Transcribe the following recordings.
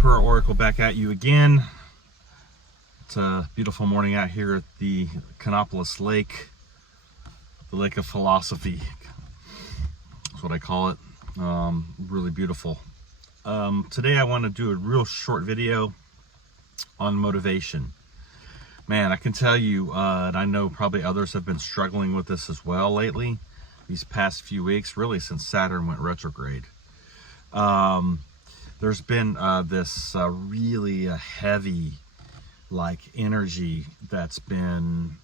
Emperor Oracle back at you again. It's a beautiful morning out here at the Canopolis Lake, the Lake of Philosophy. That's what I call it. Really beautiful. Today I want to do a real short video on motivation. Man, I can tell you, and I know probably others have been struggling with this as well lately, these past few weeks, really since Saturn went retrograde. There's been this really heavy energy that's been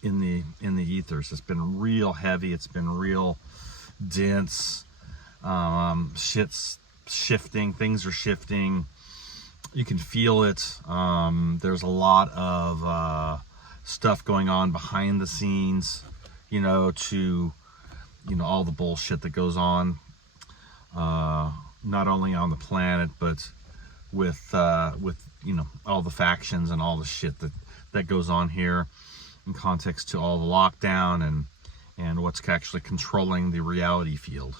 in the ethers. It's been real heavy. It's been real dense. Shit's shifting. Things are shifting. You can feel it. There's a lot of stuff going on behind the scenes, to all the bullshit that goes on, not only on the planet, but with all the factions and all the shit that goes on here in context to all the lockdown and what's actually controlling the reality field,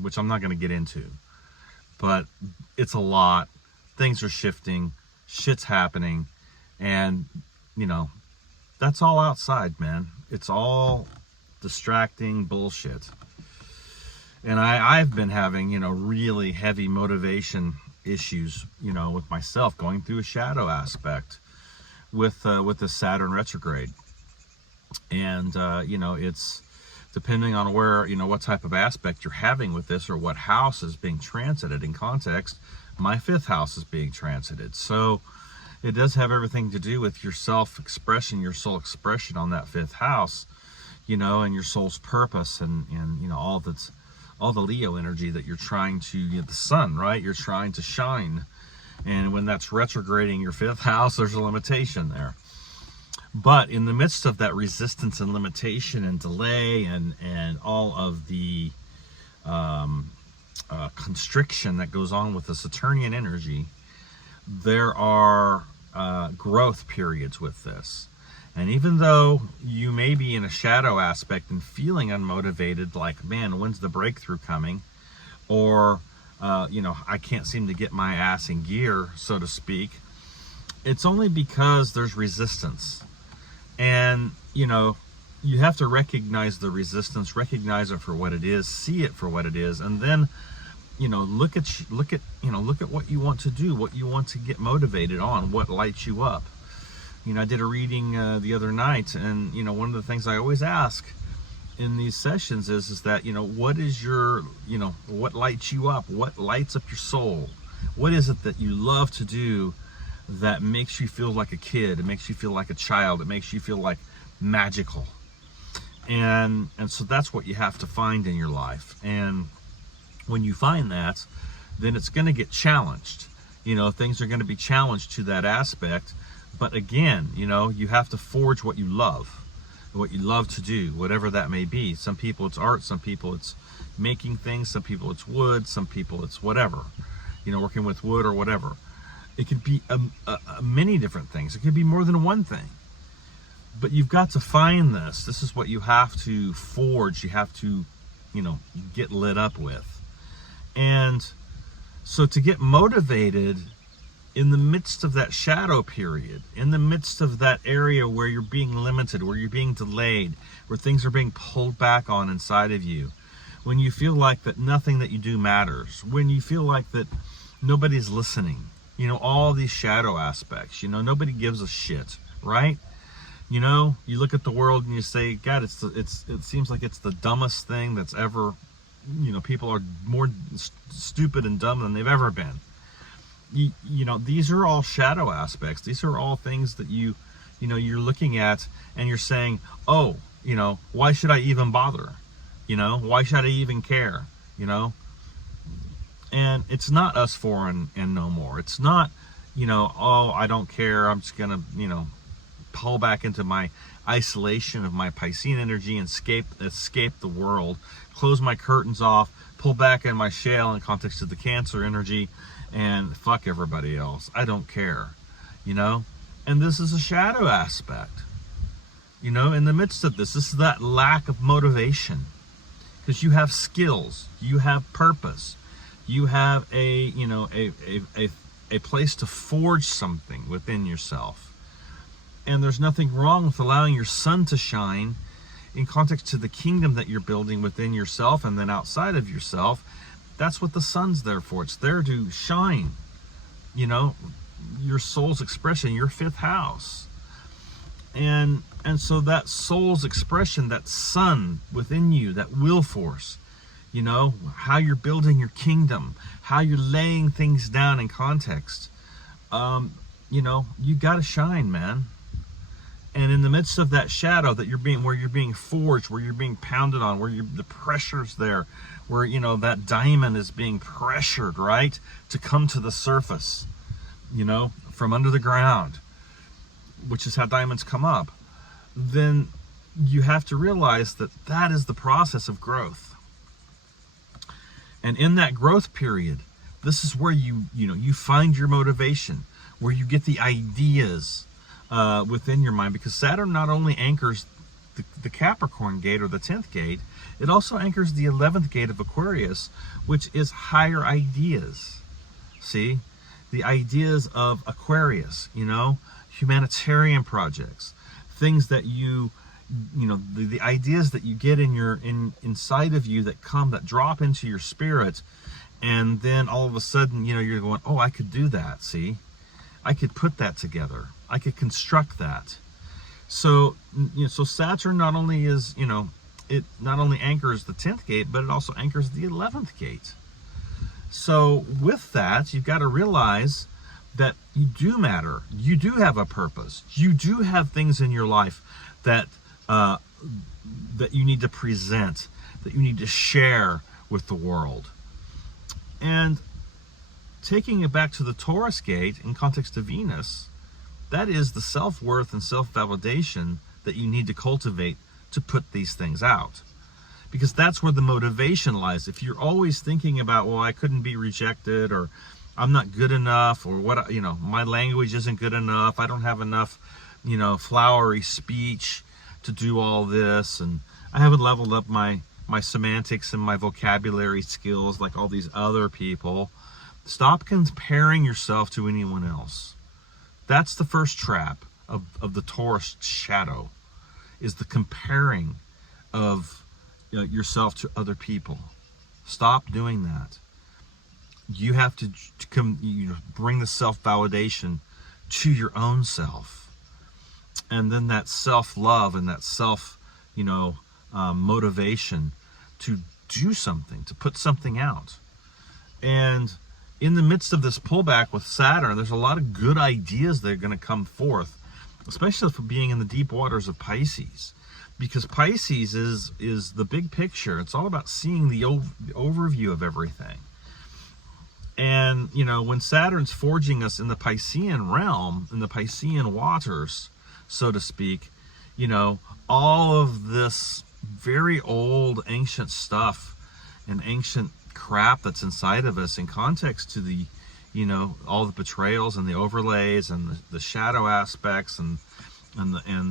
which I'm not going to get into, but it's a lot. Things are shifting, shit's happening, and that's all outside, man. It's all distracting bullshit. And I've been having, really heavy motivation issues, with myself, going through a shadow aspect with the Saturn retrograde. And, it's depending on where, what type of aspect you're having with this or what house is being transited in context. My 5th house is being transited. So it does have everything to do with your self-expression, your soul expression on that 5th house, and your soul's purpose and all the Leo energy that you're trying to, the sun, right? You're trying to shine. And when that's retrograding your 5th house, there's a limitation there. But in the midst of that resistance and limitation and delay and all of the constriction that goes on with the Saturnian energy, there are growth periods with this. And even though you may be in a shadow aspect and feeling unmotivated, like, man, when's the breakthrough coming? Or, I can't seem to get my ass in gear, so to speak. It's only because there's resistance. And, you have to recognize the resistance, recognize it for what it is, see it for what it is, and then, look at what you want to do, what you want to get motivated on, what lights you up. I did a reading the other night, and one of the things I always ask in these sessions is that what is your what lights you up, what lights up your soul, what is it that you love to do that makes you feel like a kid, it makes you feel like a child, it makes you feel like magical, and so that's what you have to find in your life. And when you find that, then it's going to get challenged. Things are going to be challenged to that aspect. But again, you have to forge what you love to do, whatever that may be. Some people it's art, some people it's making things, some people it's wood, some people it's whatever, working with wood or whatever. It could be many different things. It could be more than one thing. But you've got to find this. This is what you have to forge. You have to, get lit up with. And so to get motivated in the midst of that shadow period, in the midst of that area where you're being limited, where you're being delayed, where things are being pulled back on inside of you, when you feel like that nothing that you do matters, when you feel like that nobody's listening, all these shadow aspects, nobody gives a shit, right? You look at the world and you say, God, it seems like it's the dumbest thing that's ever, people are more stupid and dumb than they've ever been. These are all shadow aspects. These are all things that you're looking at and you're saying, oh, why should I even bother? Why should I even care? And it's not us four and no more. It's not, oh, I don't care. I'm just going to, pull back into my isolation of my Piscean energy and escape the world, close my curtains off, pull back in my shell in context of the Cancer energy, and fuck everybody else. I don't care, and this is a shadow aspect, in the midst of this is that lack of motivation, because you have skills, you have purpose, you have a a place to forge something within yourself. And there's nothing wrong with allowing your sun to shine in context to the kingdom that you're building within yourself and then outside of yourself. That's what the sun's there for. It's there to shine, you know, your soul's expression, your fifth house. And so that soul's expression, that sun within you, that will force, you know, how you're building your kingdom, how you're laying things down in context, you know, you got to shine, man. And in the midst of that shadow that where you're being forged, where you're being pounded on, where the pressure's there, where, you know, that diamond is being pressured, right, to come to the surface, you know, from under the ground, which is how diamonds come up, then you have to realize that that is the process of growth. And in that growth period, this is where you find your motivation, where you get the ideas within your mind, because Saturn not only anchors the Capricorn gate or the 10th gate, it also anchors the 11th gate of Aquarius, which is higher ideas. See, the ideas of Aquarius, you know, humanitarian projects, things that you know, the ideas that you get inside of you that drop into your spirit, and then all of a sudden, you know, you're going, oh, I could do that. See, I could put that together. I could construct that. So, you know, so Saturn not only is, you know, it not only anchors the 10th gate, but it also anchors the 11th gate. So with that, you've got to realize that you do matter. You do have a purpose. You do have things in your life that that you need to present, that you need to share with the world. And taking it back to the Taurus gate in context of Venus, that is the self-worth and self-validation that you need to cultivate to put these things out. Because that's where the motivation lies. If you're always thinking about, well, I couldn't be rejected, or I'm not good enough, or what, you know, my language isn't good enough, I don't have enough, you know, flowery speech to do all this, and I haven't leveled up my semantics and my vocabulary skills like all these other people. Stop comparing yourself to anyone else. That's the first trap of the Taurus shadow, is the comparing of yourself to other people. Stop doing that. You have to bring the self-validation to your own self. And then that self-love and that motivation to do something, to put something out. And in the midst of this pullback with Saturn, there's a lot of good ideas that are going to come forth, especially for being in the deep waters of Pisces. Because Pisces is the big picture. It's all about seeing the overview of everything. And, you know, when Saturn's forging us in the Piscean realm, in the Piscean waters, so to speak, you know, all of this very old, ancient stuff and ancient crap that's inside of us in context to the, you know, all the betrayals and the overlays and the shadow aspects and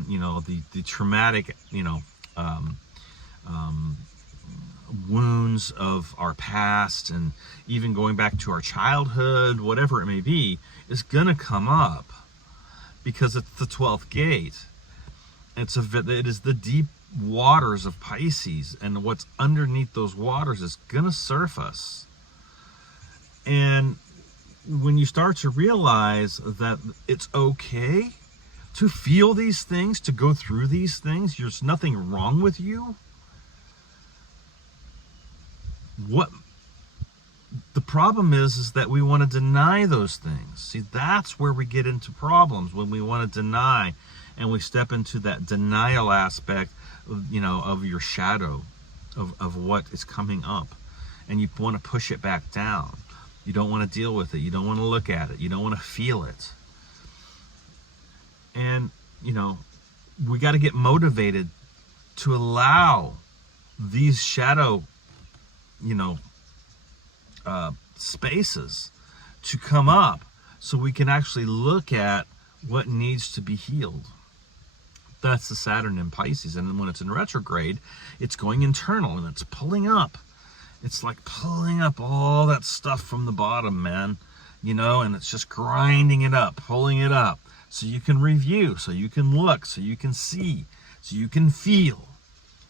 you know, the traumatic, you know, wounds of our past, and even going back to our childhood, whatever it may be, is gonna come up, because it's the 12th gate. It is the deep waters of Pisces, and what's underneath those waters is gonna surface. And when you start to realize that it's okay to feel these things, to go through these things, there's nothing wrong with you. What the problem is that we want to deny those things. See, that's where we get into problems, when we want to deny, and we step into that denial aspect of, you know, of your shadow, of what is coming up, and you want to push it back down. You don't want to deal with it. You don't want to look at it. You don't want to feel it. And, you know, we got to get motivated to allow these shadow, you know, spaces to come up, so we can actually look at what needs to be healed. That's the Saturn in Pisces. And when it's in retrograde, it's going internal, and it's pulling up. It's like pulling up all that stuff from the bottom, man. and it's just grinding it up, pulling it up, so you can review, so you can look, so you can see, so you can feel.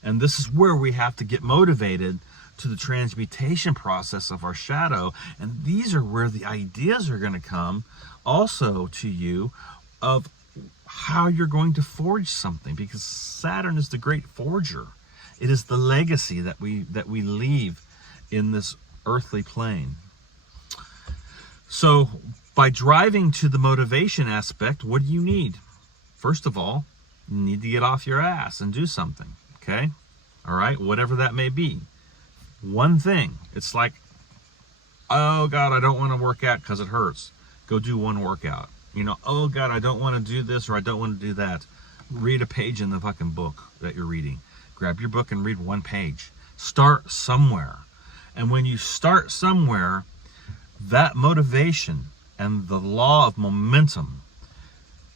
And this is where we have to get motivated to the transmutation process of our shadow. And these are where the ideas are going to come also to you of how you're going to forge something, because Saturn is the great forger. It is the legacy that we leave in this earthly plane. So by driving to the motivation aspect, what do you need? First of all, you need to get off your ass and do something, okay? All right, whatever that may be. One thing, it's like, oh God, I don't want to work out because it hurts. Go do one workout. Oh God, I don't want to do this or I don't want to do that. Read a page in the fucking book that you're reading. Grab your book and read one page. Start somewhere. And when you start somewhere, that motivation and the law of momentum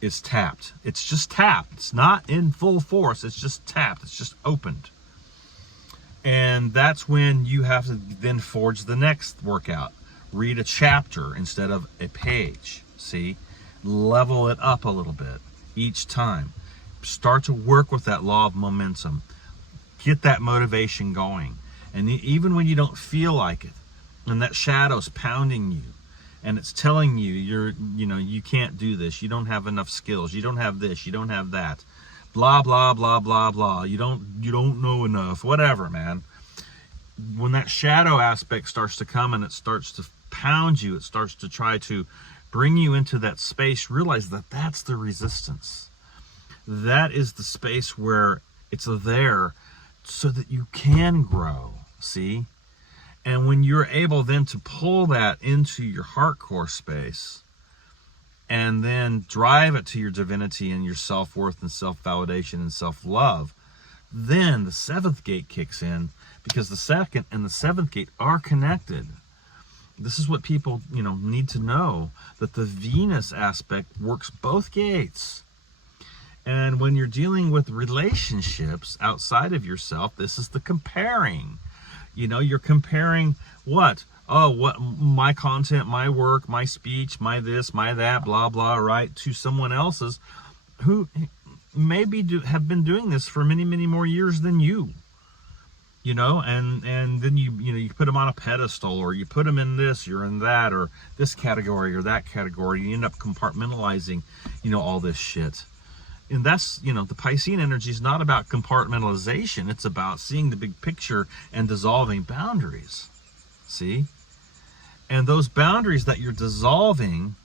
is tapped. It's just tapped. It's not in full force. It's just tapped. It's just opened. And that's when you have to then forge the next workout. Read a chapter instead of a page. See? Level it up a little bit each time. Start to work with that law of momentum. Get that motivation going. And even when you don't feel like it, and that shadow's pounding you, and it's telling you you can't do this, you don't have enough skills, you don't have this, you don't have that, blah blah blah blah blah, you don't know enough, whatever, man. When that shadow aspect starts to come and it starts to pound you, it starts to try to bring you into that space, realize that that's the resistance. That is the space where it's there so that you can grow, see? And when you're able then to pull that into your heart core space and then drive it to your divinity and your self-worth and self-validation and self-love, then the seventh gate kicks in, because the second and the seventh gate are connected. This is what people, need to know, that the Venus aspect works both gates. And when you're dealing with relationships outside of yourself, this is the comparing. You're comparing what? Oh, what my content, my work, my speech, my this, my that, blah, blah, right, to someone else's who maybe have been doing this for many, many more years than you. And then you put them on a pedestal, or you put them in this, you're in that, or this category or that category. You end up compartmentalizing, all this shit. And that's, the Piscean energy is not about compartmentalization. It's about seeing the big picture and dissolving boundaries. See? And those boundaries that you're dissolving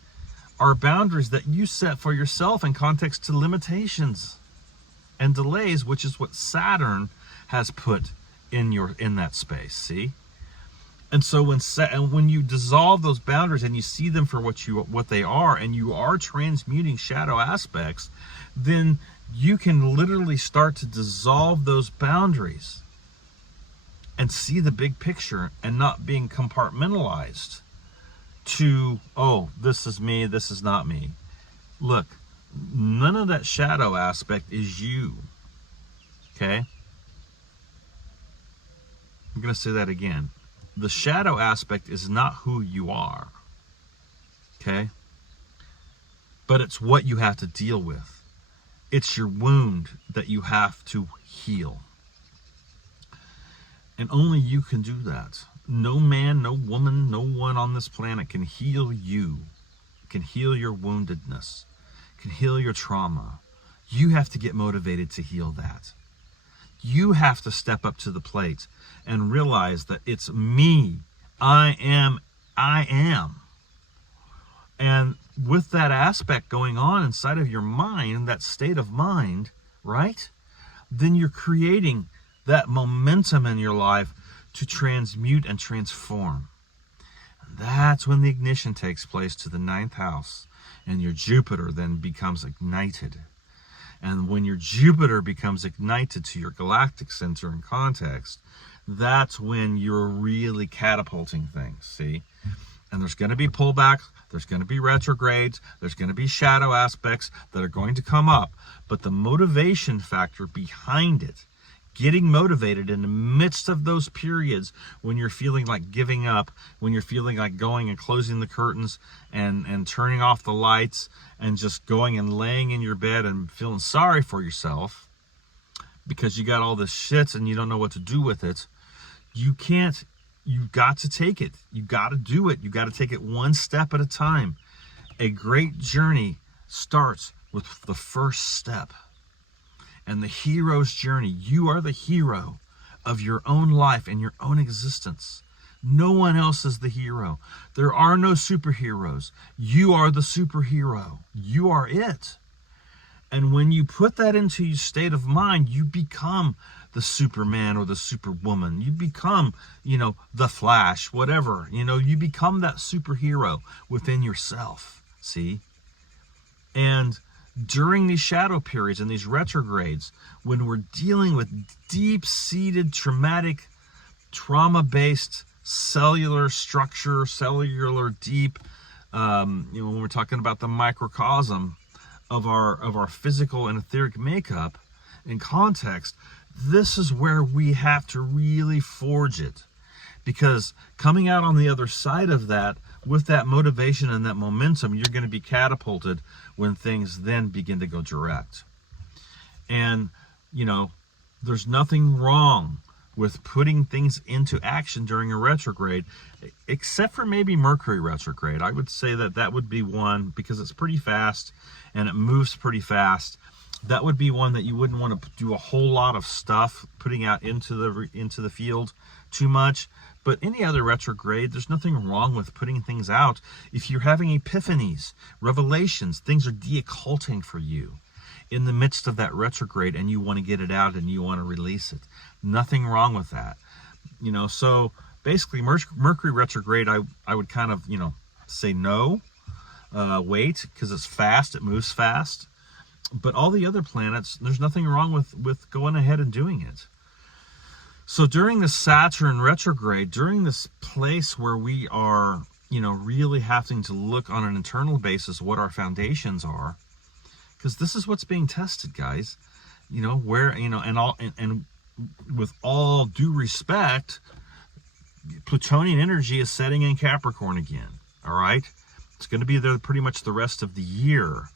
are boundaries that you set for yourself in context to limitations and delays, which is what Saturn has put in that space. See? And so when you dissolve those boundaries and you see them for what they are, and you are transmuting shadow aspects, then you can literally start to dissolve those boundaries and see the big picture, and not being compartmentalized to, oh, this is me, this is not me. Look, none of that shadow aspect is you. Okay? I'm going to say that again. The shadow aspect is not who you are. Okay? But it's what you have to deal with. It's your wound that you have to heal. And only you can do that. No man, no woman, no one on this planet can heal you, can heal your woundedness, can heal your trauma. You have to get motivated to heal that. You have to step up to the plate and realize that it's me. I am. And with that aspect going on inside of your mind, that state of mind, right? Then you're creating that momentum in your life to transmute and transform. And that's when the ignition takes place to the 9th house, and your Jupiter then becomes ignited. And when your Jupiter becomes ignited to your galactic center and context, that's when you're really catapulting things, see? And there's going to be pullback, there's going to be retrogrades, there's going to be shadow aspects that are going to come up. But the motivation factor behind it getting motivated in the midst of those periods when you're feeling like giving up, when you're feeling like going and closing the curtains and turning off the lights and just going and laying in your bed and feeling sorry for yourself because you got all this shit and you don't know what to do with it. You've got to take it. You got to do it. You got to take it one step at a time. A great journey starts with the first step. And the hero's journey, you are the hero of your own life and your own existence. No one else is the hero. There are no superheroes. You are the superhero. You are it. And when you put that into your state of mind, you become the Superman or the Superwoman. You become, the Flash, whatever. You become that superhero within yourself. See? And during these shadow periods and these retrogrades, when we're dealing with deep-seated traumatic, trauma-based cellular structure, cellular deep, when we're talking about the microcosm of our physical and etheric makeup and context, this is where we have to really forge it. Because coming out on the other side of that, with that motivation and that momentum, you're going to be catapulted when things then begin to go direct. And, there's nothing wrong with putting things into action during a retrograde, except for maybe Mercury retrograde. I would say that would be one, because it's pretty fast and it moves pretty fast. That would be one that you wouldn't want to do a whole lot of stuff, putting out into the field too much. But any other retrograde, there's nothing wrong with putting things out. If you're having epiphanies, revelations, things are de-occulting for you in the midst of that retrograde, and you want to get it out and you want to release it. Nothing wrong with that. So basically Mercury retrograde, I would kind of, say no, wait, because it's fast, it moves fast. But all the other planets, there's nothing wrong with going ahead and doing it. So during the Saturn retrograde, during this place where we are, really having to look on an internal basis what our foundations are, because this is what's being tested, guys. Where, and with all due respect, Plutonian energy is setting in Capricorn again. All right, it's going to be there pretty much the rest of the year.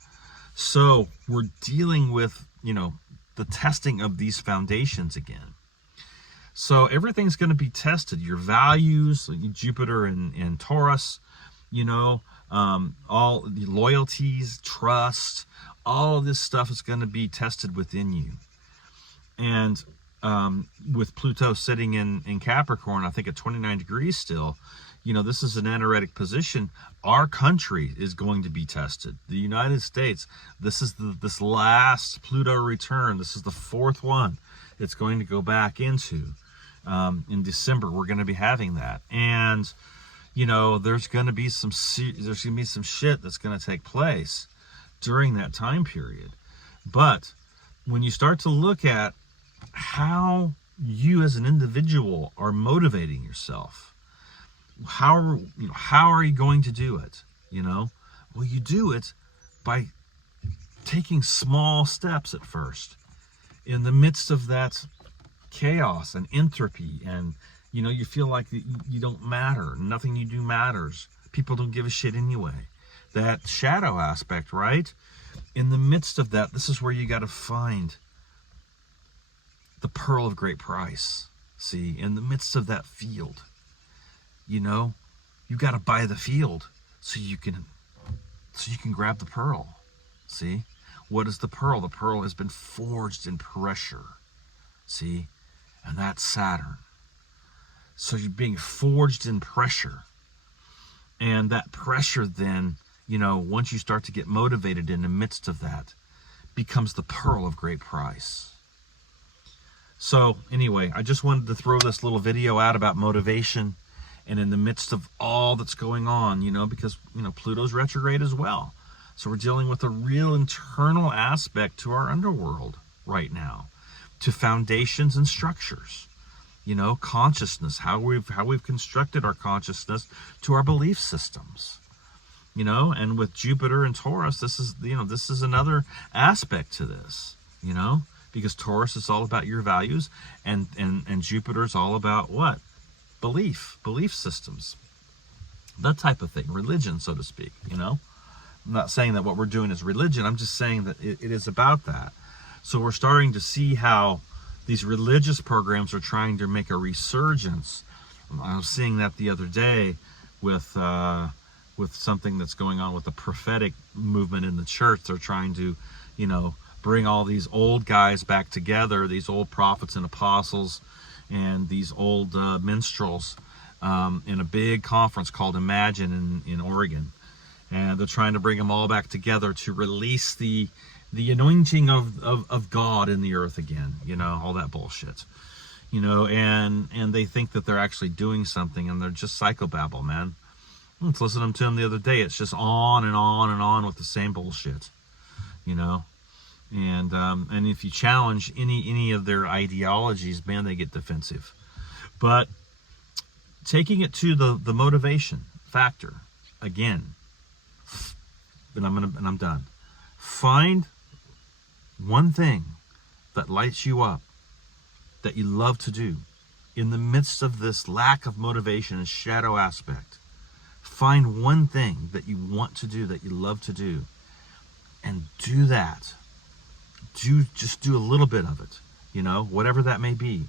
So we're dealing with, the testing of these foundations again. So everything's going to be tested. Your values, Jupiter and Taurus, all the loyalties, trust, all of this stuff is going to be tested within you. And with Pluto sitting in Capricorn, I think at 29 degrees still, this is an anaretic position. Our country is going to be tested. The United States, this is this last Pluto return. This is the fourth one it's going to go back into. In December, we're going to be having that. And, there's going to be some shit that's going to take place during that time period. But when you start to look at how you as an individual are motivating yourself, how are you going to do it? Well, you do it by taking small steps at first in the midst of that chaos and entropy, and you feel like you don't matter, nothing you do matters, people don't give a shit anyway, that shadow aspect, right? In the midst of that, this is where you got to find the pearl of great price. See, in the midst of that field, you got to buy the field so you can grab the pearl. See, what is the pearl? The pearl has been forged in pressure. See, and that's Saturn. So you're being forged in pressure. And that pressure then, once you start to get motivated in the midst of that, becomes the pearl of great price. So anyway, I just wanted to throw this little video out about motivation, and in the midst of all that's going on, because, Pluto's retrograde as well. So we're dealing with a real internal aspect to our underworld right now, to foundations and structures, consciousness, how we've constructed our consciousness, to our belief systems, and with Jupiter and Taurus, this is another aspect to this, because Taurus is all about your values, and Jupiter is all about what? Belief systems, that type of thing, religion, so to speak. You know, I'm not saying that what we're doing is religion. I'm just saying that it is about that. So we're starting to see how these religious programs are trying to make a resurgence. I was seeing that the other day with something that's going on with the prophetic movement in the church. They're trying to, you know, bring all these old guys back together, these old prophets and apostles and these old minstrels in a big conference called Imagine in Oregon. And they're trying to bring them all back together to release the anointing of God in the earth again, you know, all that bullshit. You know, and they think that they're actually doing something, and they're just psychobabble, man. I was listening to them the other day. It's just on and on and on with the same bullshit, you know. And if you challenge any of their ideologies, man, they get defensive. But taking it to the motivation factor again, and I'm done. Find one thing that lights you up, that you love to do in the midst of this lack of motivation and shadow aspect. Find one thing that you want to do, that you love to do, and do that. Just do a little bit of it, you know, whatever that may be,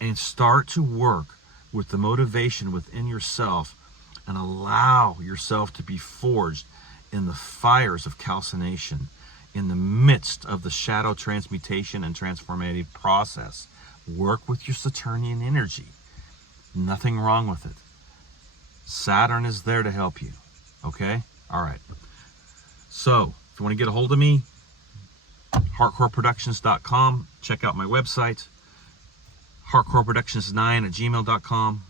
and start to work with the motivation within yourself, and allow yourself to be forged in the fires of calcination, in the midst of the shadow transmutation and transformative process. Work with your Saturnian energy. Nothing wrong with it. Saturn is there to help you. Okay? All right. So, if you want to get a hold of me, heartcoreproductions.com. Check out my website, heartcoreproductions9@gmail.com.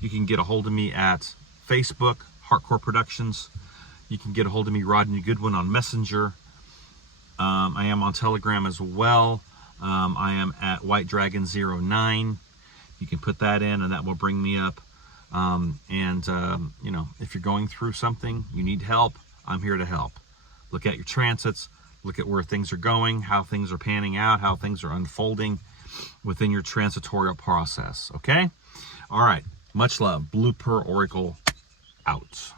You can get a hold of me at Facebook, Heartcore Productions. You can get a hold of me, Rodney Goodwin, on Messenger. I am on Telegram as well. I am at White Dragon 09. You can put that in, and that will bring me up. You know, if you're going through something, you need help, I'm here to help. Look at your transits, look at where things are going, how things are panning out, how things are unfolding within your transitorial process. Okay? All right. Much love. Blue Pearl Oracle out.